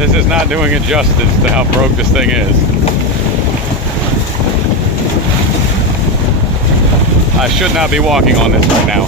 This is not doing it justice to how broke this thing is. I should not be walking on this right now.